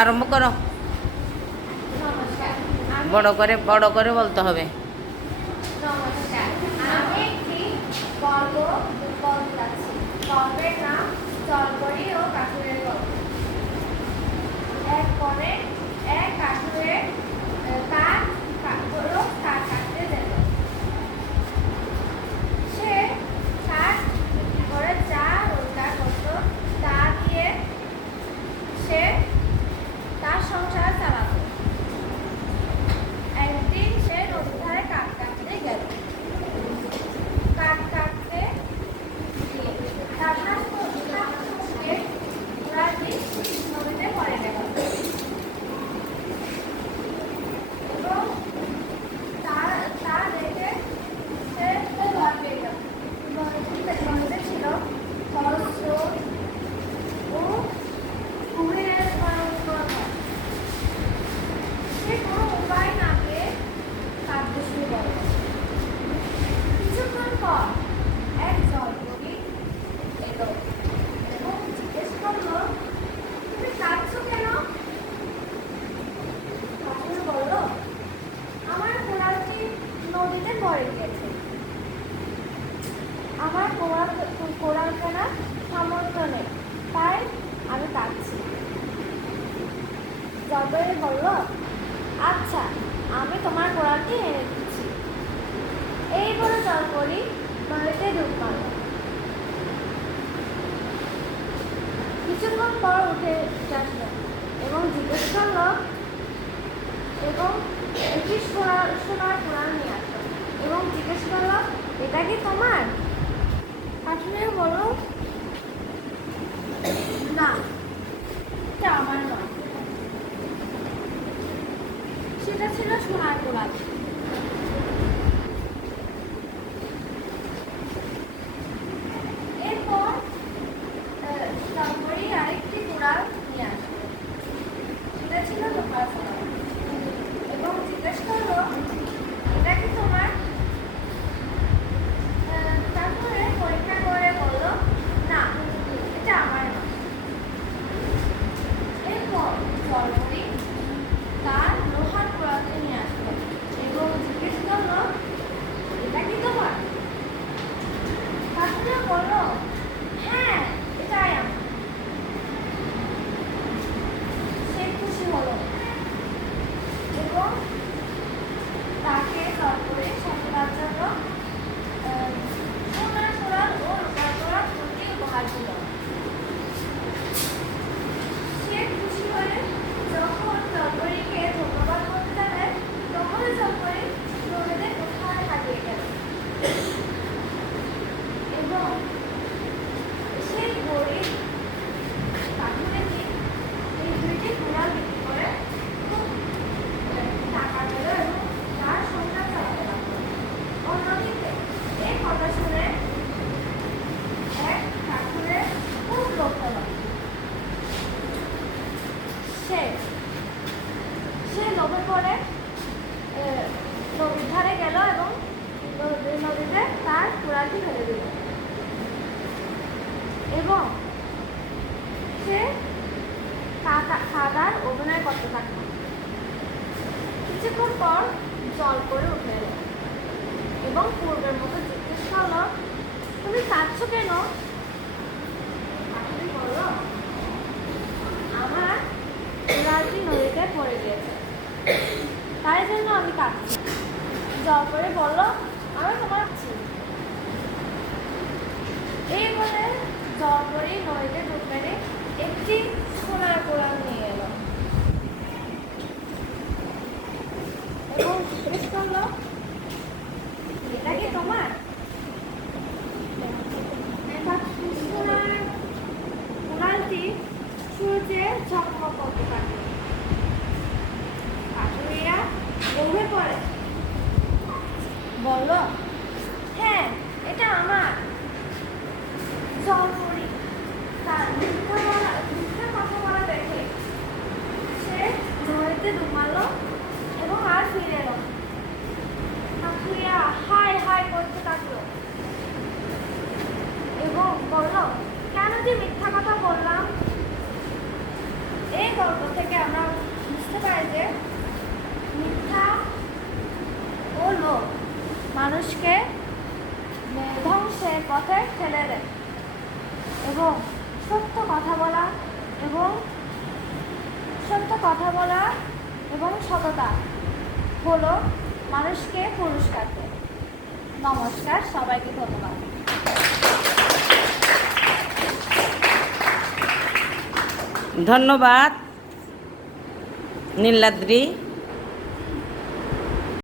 আরম্ভ করো। বড় করে বলতে হবে। নমস্কার, আমি একটি গল্প বলতে যাচ্ছি। গল্পের নাম জলপরি ও কাঠুরের গল্প। এক বনে এক কাঠুরে তার রোজ কাঠ কাটতে যেত। সে কাঠ বিক্রি করে যা রোজগার করত তা দিয়ে সে তার সংসার চালাতো। একদিন সে নদীর ধারে কাঠ কাটতে গেল। কাঠ কাটতে গিয়ে তার হাত থেকে ঘোড়াটি নদীতে পড়ে গেল এবং তা দেখে সে ভয় পেয়ে গেল। নদীতে ছিল অজস্র ও কুমিরের ভয়ঙ্কর ভয়। সে কোনো উপায় না পেয়ে কাঁদতে শুরু করল। কিছুক্ষণ পর এক জলপরি এলো এবং জিজ্ঞেস করলো, তুমি কাঁদছো কেন? কাঠুরে বলল, আমার কোরালটি নদীতে পড়ে গিয়েছে। আমার কোরাল কেনার সামর্থ্য নেই, তাই আমি কাঁদছি। জলপরি বলল, আচ্ছা, আমি তোমার কোরালটি এনে দিচ্ছি। এই বলে জলপরি নদীতে ডুব মারল। কিছুক্ষণ পর উঠে আসলো এবং জিজ্ঞেস করলো এবং একটি সোনার কোরাল নিয়ে আসলো এবং জিজ্ঞেস করলো, এটা কি তোমার? কাঠুরে বলল, না, এটা আমার নয়। সেটা ছিল সোনার কোরাল। এরপর জলপরি আরেকটি কোরাল নিয়ে আসলো। সেটা ছিল লোহার কোরাল এবং জিজ্ঞেস করলো, এটা কি তোমার? তারপরে পরীক্ষা করে বলল, না, এটা আমার নয়। এরপর জলপরি তার লোহার কোরালটি নিয়ে আসলো এবং জিজ্ঞেস করলো, এটা কি তোমার? কাঠুরে বলল, হ্যাঁ, এটাই আমার। সে খুশি হলো এবং তাকে জলপরি সফলতার জন্য সোনার কোরাল ও রূপার কোরাল দুটি উপহার দিল। সে খুশি হয়ে যখন জলপরীকে ধন্যবাদ করতে যাবে তখনই জলপরি নদীতে কোথায় হারিয়ে গেল এবং সেই গরিব কাঠুরেটি এই দুইটি কোরাল বিক্রি করে খুব টাকা পেল এবং তার সংসার চালাতে লাগলো। অন্যদিকে এই কথা শুনে এক কাঠুরের খুব লোভ হলো। সে লোভে পড়ে নদীর ধারে গেল এবং নদীতে তার কোরালটি ফেলে দিল এবং সে কাদার অভিনয় করতে থাকলো। কিছুক্ষণ পর জলপরি উঠে এলো এবং পূর্বের মতো জিজ্ঞেস করলো, তুমি কাঁদছো কেন? কাঠুরে বলল, আমার কোরালটি নদীতে পড়ে গিয়েছে, তাই জন্য আমি কাঁদছি। জলপরি বলল, আমি তোমার ছি। এই বলে জলপরি নদীতে ডুব মেরে একটি সোনার কোরাল নিয়ে এলো এবং জিজ্ঞেস করলো, এটা কি তোমার? সোনার কোরালটি সূর্যে ঝকমক করতে পারত। কাঠুরিয়া লোভে পড়ে বলল, হ্যাঁ, এটা আমার। জলপরি তার মিথ্যা কথা বলা দেখে সে নদীতে ডুব মারল এবং আর ফিরে এলো না। কাঠুরিয়া হায় হায় করতে থাকলো এবং বলল, কেন যে মিথ্যা কথা বললাম? এই গল্প থেকে আমরা বুঝতে পারি যে মিথ্যা ও লোভ মানুষকে ধ্বংসের পথে ঠেলে দেয় এবং সত্য কথা বলা এবং সততা হলো মানুষকে পুরস্কার দেয়। নমস্কার, সবাইকে ধন্যবাদ। ধন্যবাদ নীলাদ্রি।